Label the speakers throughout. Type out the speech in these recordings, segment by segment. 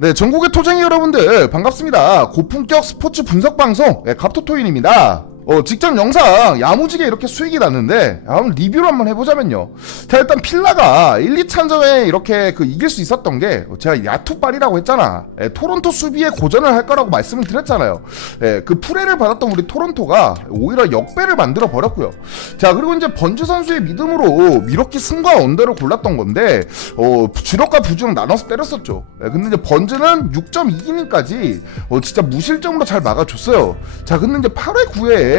Speaker 1: 네, 전국의 토쟁이 여러분들 반갑습니다. 고품격 스포츠 분석 방송 네, 갑토토인입니다. 어, 직전 영상 야무지게 이렇게 수익이 났는데 한번 리뷰를 한번 해보자면요. 자 일단 필라가 1, 2차전에 이렇게 그 이길 수 있었던 게 제가 야투빨이라고 했잖아. 예, 토론토 수비에 고전을 할 거라고 말씀을 드렸잖아요. 예, 그 프레를 받았던 우리 토론토가 오히려 역배를 만들어 버렸고요. 자 그리고 이제 번즈 선수의 믿음으로 미러키 승과 언더를 골랐던 건데 어, 주력과 부주력 나눠서 때렸었죠. 예, 근데 이제 번즈는 6.2이닝까지 어, 진짜 무실점으로 잘 막아줬어요. 자 근데 이제 8회 9회에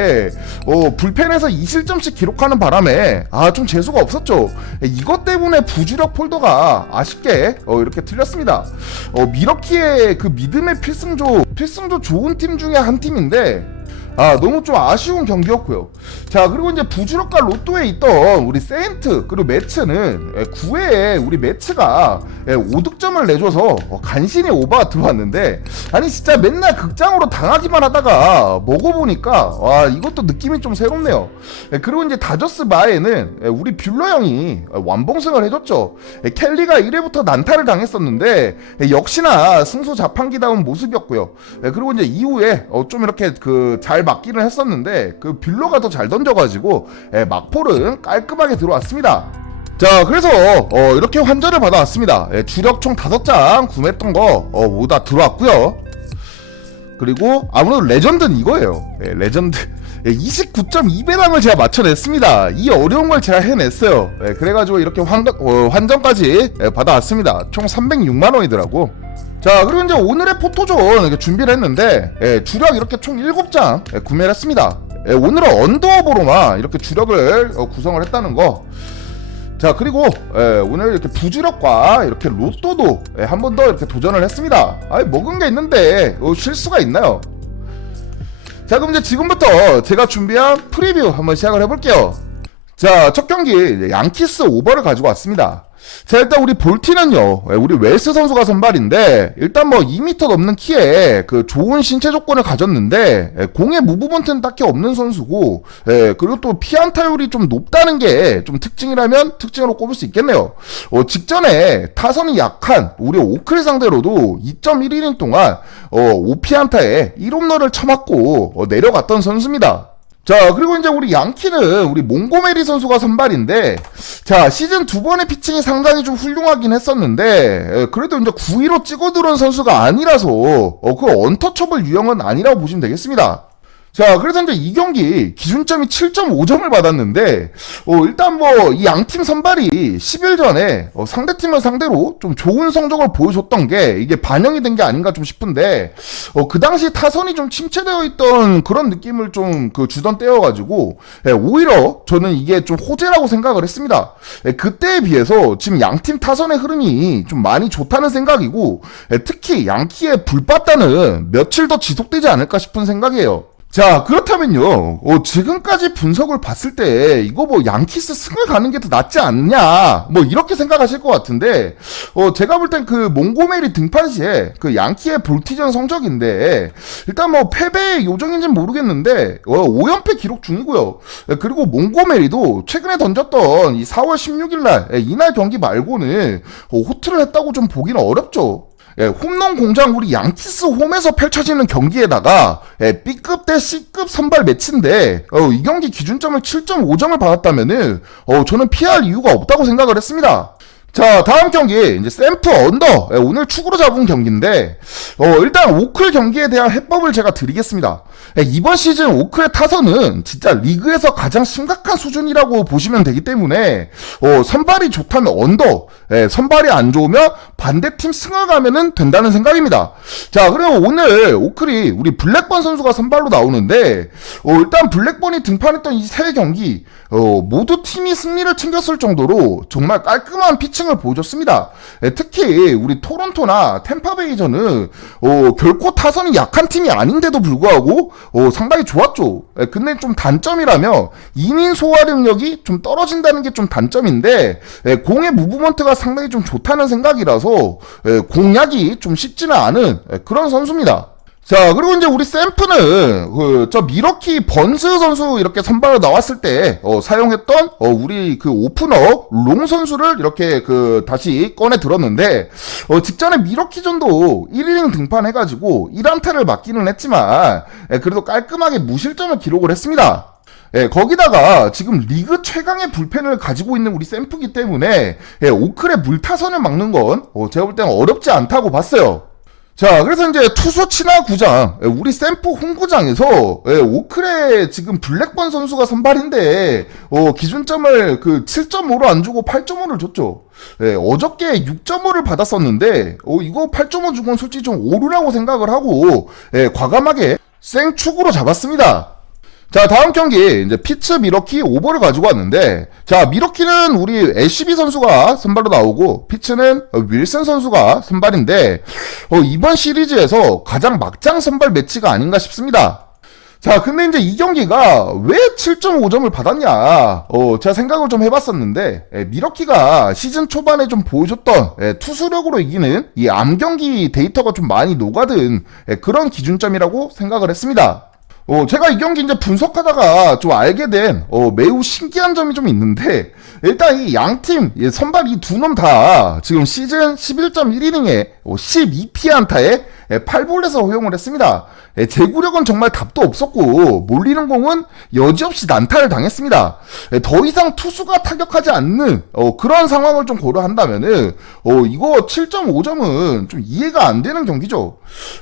Speaker 1: 어, 불펜에서 2실점씩 기록하는 바람에 아 좀 재수가 없었죠. 예, 이것 때문에 부주력 폴더가 아쉽게 어, 이렇게 틀렸습니다. 어, 미러키의 그 믿음의 필승조 필승조 좋은 팀 중에 한 팀인데 아 너무 좀 아쉬운 경기였고요. 자 그리고 이제 부주력과 로또에 있던 우리 세인트 그리고 매츠는 9회에 우리 매츠가 5득점을 내줘서 어, 간신히 오버가 들어왔는데 아니 진짜 맨날 극장으로 당하기만 하다가 먹어보니까 와 이것도 느낌이 좀 새롭네요. 예, 그리고 이제 다저스 마에는 예, 우리 뷰러 형이 완봉승을 해줬죠. 예, 켈리가 1회부터 난타를 당했었는데 예, 역시나 승소 자판기다운 모습이었고요. 예, 그리고 이제 이후에 어, 좀 이렇게 그잘 맞기는 했었는데 그 뷰러가 더 잘 던져가지고 예, 막폴은 깔끔하게 들어왔습니다. 자 그래서 어, 이렇게 환전을 받아왔습니다. 예, 주력 총 5장 구매했던 거 어, 모두 다 들어왔고요. 그리고 아무래도 레전드는 이거예요. 예, 레전드. 29.2배당을 제가 맞춰냈습니다. 이 어려운 걸 제가 해냈어요. 예, 그래가지고 이렇게 환, 어, 환전까지 예, 받아왔습니다. 총 306만원이더라고 자 그리고 이제 오늘의 포토존 이렇게 준비를 했는데 예, 주력 이렇게 총 7장 예, 구매를 했습니다 예, 오늘은 언더오버로만 이렇게 주력을 어, 구성을 했다는 거 자 그리고 예, 오늘 이렇게 부주력과 이렇게 로또도 예, 한 번 더 이렇게 도전을 했습니다. 아니 먹은 게 있는데 어, 실수가 있나요? 자 그럼 이제 지금부터 제가 준비한 프리뷰 한번 시작을 해볼게요. 자 첫 경기 양키스 오버를 가지고 왔습니다. 자 일단 우리 볼티는요 예, 우리 웰스 선수가 선발인데 일단 뭐 2m 넘는 키에 그 좋은 신체 조건을 가졌는데 예, 공의 무브먼트는 딱히 없는 선수고 예, 그리고 또 피안타율이 좀 높다는 게 좀 특징이라면 특징으로 꼽을 수 있겠네요 어, 직전에 타선이 약한 우리 오클 상대로도 2.1이닝 동안 어, 5피안타에 1홈런을 쳐맞고 어, 내려갔던 선수입니다 자 그리고 이제 우리 양키는 우리 몽고메리 선수가 선발인데 자 시즌 두 번의 피칭이 상당히 좀 훌륭하긴 했었는데 에, 그래도 이제 9위로 찍어 들어온 선수가 아니라서 어, 그 언터처블 유형은 아니라고 보시면 되겠습니다. 자, 그래서 이제 이 경기 기준점이 7.5점을 받았는데, 어, 일단 뭐, 이 양팀 선발이 10일 전에 어, 상대팀을 상대로 좀 좋은 성적을 보여줬던 게 이게 반영이 된 게 아닌가 좀 싶은데, 어, 그 당시 타선이 좀 침체되어 있던 그런 느낌을 좀 그 주던 때여가지고, 예, 오히려 저는 이게 좀 호재라고 생각을 했습니다. 예, 그때에 비해서 지금 양팀 타선의 흐름이 좀 많이 좋다는 생각이고, 예, 특히 양키의 불바다는 며칠 더 지속되지 않을까 싶은 생각이에요. 자 그렇다면요. 어, 지금까지 분석을 봤을 때 이거 뭐 양키스 승을 가는 게 더 낫지 않냐? 뭐 이렇게 생각하실 것 같은데 어, 제가 볼 땐 그 몽고메리 등판 시에 그 양키의 볼티전 성적인데 일단 뭐 패배의 요정인지는 모르겠는데 어, 5연패 기록 중이고요. 예, 그리고 몽고메리도 최근에 던졌던 이 4월 16일날 예, 이날 경기 말고는 어, 호투를 했다고 좀 보기는 어렵죠 예, 홈런 공장 우리 양키스 홈에서 펼쳐지는 경기에다가 예, B급 대 C급 선발 매치인데 어, 이 경기 기준점을 7.5점을 받았다면은 어, 저는 피할 이유가 없다고 생각을 했습니다. 자 다음 경기 이제 샘프 언더 예, 오늘 축으로 잡은 경기인데 어, 일단 오클 경기에 대한 해법을 제가 드리겠습니다 예, 이번 시즌 오클의 타선은 진짜 리그에서 가장 심각한 수준이라고 보시면 되기 때문에 어, 선발이 좋다면 언더 예, 선발이 안 좋으면 반대팀 승을 가면은 된다는 생각입니다 자 그리고 오늘 오클이 우리 블랙번 선수가 선발로 나오는데 어, 일단 블랙번이 등판했던 이 세 경기 어, 모두 팀이 승리를 챙겼을 정도로 정말 깔끔한 피칭을 보여줬습니다. 예, 특히 우리 토론토나 템파베이전은 어, 결코 타선이 약한 팀이 아닌데도 불구하고 어, 상당히 좋았죠. 예, 근데 좀 단점이라면 이민 소화 능력이 좀 떨어진다는 게 좀 단점인데 예, 공의 무브먼트가 상당히 좀 좋다는 생각이라서 예, 공략이 좀 쉽지는 않은 예, 그런 선수입니다. 자, 그리고 이제 우리 샘프는, 그, 저 미러키 번스 선수 이렇게 선발로 나왔을 때, 어, 사용했던, 어, 우리 그 오프너 롱 선수를 이렇게 그, 다시 꺼내 들었는데, 어, 직전에 미러키전도 1이닝 등판해가지고 1안타를 맞기는 했지만, 예, 그래도 깔끔하게 무실점을 기록을 했습니다. 예, 거기다가 지금 리그 최강의 불펜을 가지고 있는 우리 샘프기 때문에, 예, 오클의 물타선을 막는 건, 어, 제가 볼 때는 어렵지 않다고 봤어요. 자, 그래서 이제 투수 친화 구장, 예, 우리 샘프 홈구장에서 예, 오클의 지금 블랙번 선수가 선발인데 어, 기준점을 그 7.5로 안 주고 8.5를 줬죠. 예, 어저께 6.5를 받았었는데 어, 이거 8.5준건 솔직히 좀 오류라고 생각을 하고 예, 과감하게 생축으로 잡았습니다. 자, 다음 경기, 이제 피츠 미러키 오버를 가지고 왔는데, 자, 미러키는 우리 LCB 선수가 선발로 나오고, 피츠는 어, 윌슨 선수가 선발인데, 어, 이번 시리즈에서 가장 막장 선발 매치가 아닌가 싶습니다. 자, 근데 이제 이 경기가 왜 7.5점을 받았냐? 어, 제가 생각을 좀 해봤었는데, 에, 미러키가 시즌 초반에 좀 보여줬던 에, 투수력으로 이기는 이 암경기 데이터가 좀 많이 녹아든 에, 그런 기준점이라고 생각을 했습니다. 어, 제가 이 경기 이제 분석하다가 좀 알게 된, 어, 매우 신기한 점이 좀 있는데, 일단 이 양팀, 예, 선발 이 두 놈 다 지금 시즌 11.1이닝에 12피 안타에 8볼에서 허용을 했습니다. 예, 제구력은 정말 답도 없었고, 몰리는 공은 여지없이 난타를 당했습니다. 예, 더 이상 투수가 타격하지 않는, 어, 그런 상황을 좀 고려한다면은, 어, 이거 7.5점은 좀 이해가 안 되는 경기죠.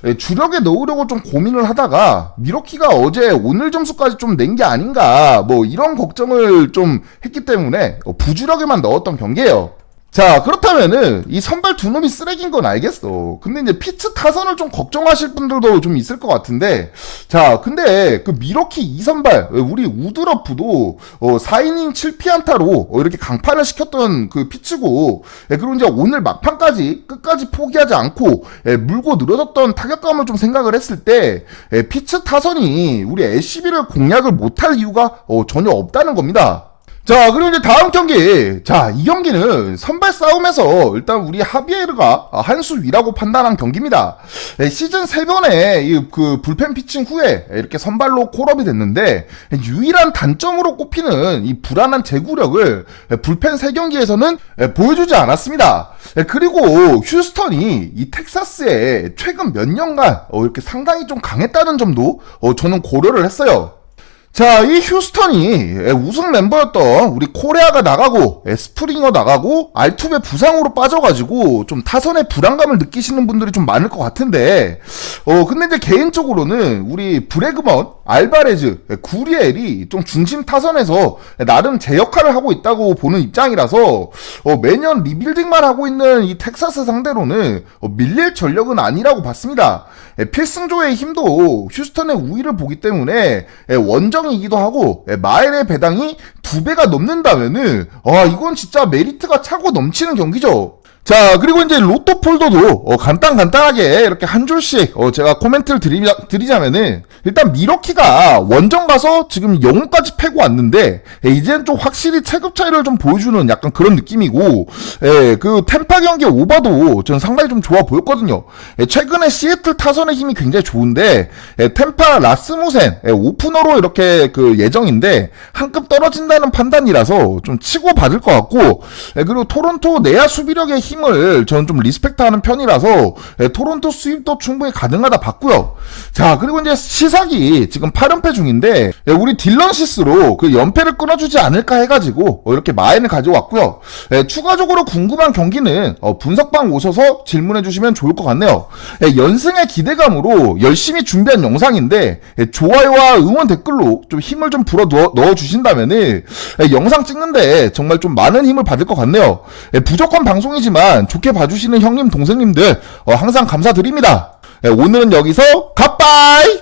Speaker 1: 예, 주력에 넣으려고 좀 고민을 하다가, 미러키가 어제 오늘 점수까지 좀 낸 게 아닌가, 뭐 이런 걱정을 좀 했기 때문에, 어, 부주력에만 넣었던 경기예요. 자, 그렇다면은, 이 선발 두 놈이 쓰레기인 건 알겠어. 근데 이제 피츠 타선을 좀 걱정하실 분들도 좀 있을 것 같은데, 자, 근데 그 미러키 2선발, 우리 우드러프도, 어, 4이닝 7피안타로 어, 이렇게 강판을 시켰던 그 피츠고, 예, 그리고 이제 오늘 막판까지 끝까지 포기하지 않고, 예, 물고 늘어졌던 타격감을 좀 생각을 했을 때, 예, 피츠 타선이 우리 LCB를 공략을 못할 이유가 어, 전혀 없다는 겁니다. 자, 그리고 이제 다음 경기. 자, 이 경기는 선발 싸움에서 일단 우리 하비에르가 한수 위라고 판단한 경기입니다. 예, 시즌 3번에 그 불펜 피칭 후에 이렇게 선발로 콜업이 됐는데 유일한 단점으로 꼽히는 이 불안한 제구력을 불펜 3경기에서는 보여주지 않았습니다. 예, 그리고 휴스턴이 이 텍사스에 최근 몇 년간 어, 이렇게 상당히 좀 강했다는 점도 어, 저는 고려를 했어요. 자, 이 휴스턴이 우승 멤버였던 우리 코레아가 나가고 스프링어 나가고 알투베 부상으로 빠져가지고 좀 타선의 불안감을 느끼시는 분들이 좀 많을 것 같은데 어 근데 이제 개인적으로는 우리 브레그먼, 알바레즈, 구리엘이 좀 중심 타선에서 나름 제 역할을 하고 있다고 보는 입장이라서 어 매년 리빌딩만 하고 있는 이 텍사스 상대로는 어 밀릴 전력은 아니라고 봤습니다. 필승조의 힘도 휴스턴의 우위를 보기 때문에 원정 이기도 하고 마일의 배당이 두 배가 넘는다면은 아 이건 진짜 메리트가 차고 넘치는 경기죠. 자 그리고 이제 로또 폴더도 어, 간단 간단하게 이렇게 한 줄씩 어, 제가 코멘트를 드리자, 드리자 면은 일단 미러키가 원정 가서 지금 영웅까지 패고 왔는데 예, 이제는 좀 확실히 체급 차이를 좀 보여주는 약간 그런 느낌이고 예, 그 템파 경기 오바도 저는 상당히 좀 좋아 보였거든요. 예, 최근에 시애틀 타선의 힘이 굉장히 좋은데 예, 템파 라스무센 예, 오프너로 이렇게 그 예정인데 한 급 떨어진다는 판단이라서 좀 치고 받을 것 같고 예, 그리고 토론토 내야 수비력의 힘 힘을 저는 좀 리스펙트하는 편이라서 예, 토론토 수입도 충분히 가능하다 봤고요. 자 그리고 이제 시삭이 지금 8연패 중인데 예, 우리 딜런 시스로 그 연패를 끊어주지 않을까 해가지고 어, 이렇게 마인을 가져왔고요. 예, 추가적으로 궁금한 경기는 어, 분석방 오셔서 질문해 주시면 좋을 것 같네요. 예, 연승의 기대감으로 열심히 준비한 영상인데 예, 좋아요와 응원 댓글로 좀 힘을 좀 불어 넣어, 주신다면은 예, 영상 찍는데 정말 좀 많은 힘을 받을 것 같네요. 예, 부족한 방송이지만 좋게 봐주시는 형님, 동생님들 어, 항상 감사드립니다. 네, 오늘은 여기서 갓바이!